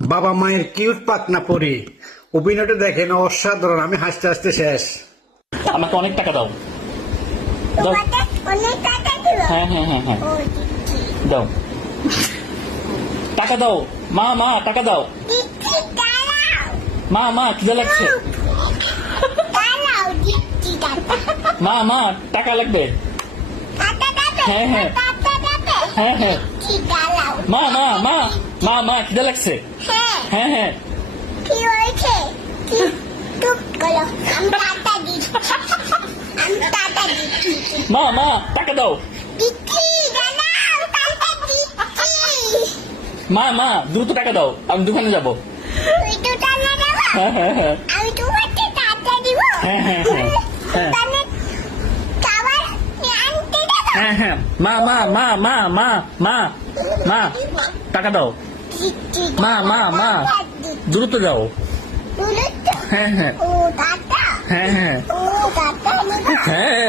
বাবা মায়ের কিউট পাকনা পরি অভিনয়টা দেখেন অসাধারণ। আমি হাসতে হাসতে শেষ। আমাকে অনেক টাকা দাও। দাও। হ্যাঁ হ্যাঁ হ্যাঁ হ্যাঁ দাও, টাকা দাও। মা মা টাকা দাও। মা মা খিদে লাগছে। মা মা টাকা লাগবে। হ্যাঁ হ্যাঁ হ্যাঁ হ্যাঁ মা মা মা মা মা খিদে লাগছে। হ্যাঁ হ্যাঁ মা মা টাকা দাও। মা মা দ্রুত টাকা দাও, আমি দোকানে যাবো। হ্যাঁ হ্যাঁ হ্যাঁ হ্যাঁ হ্যাঁ হ্যাঁ হ্যাঁ হ্যাঁ মা মা মা মা মা মা মা টাকা দাও। মা মা মা দ্রুত যাও। হ্যাঁ হ্যাঁ হ্যাঁ হ্যাঁ হ্যাঁ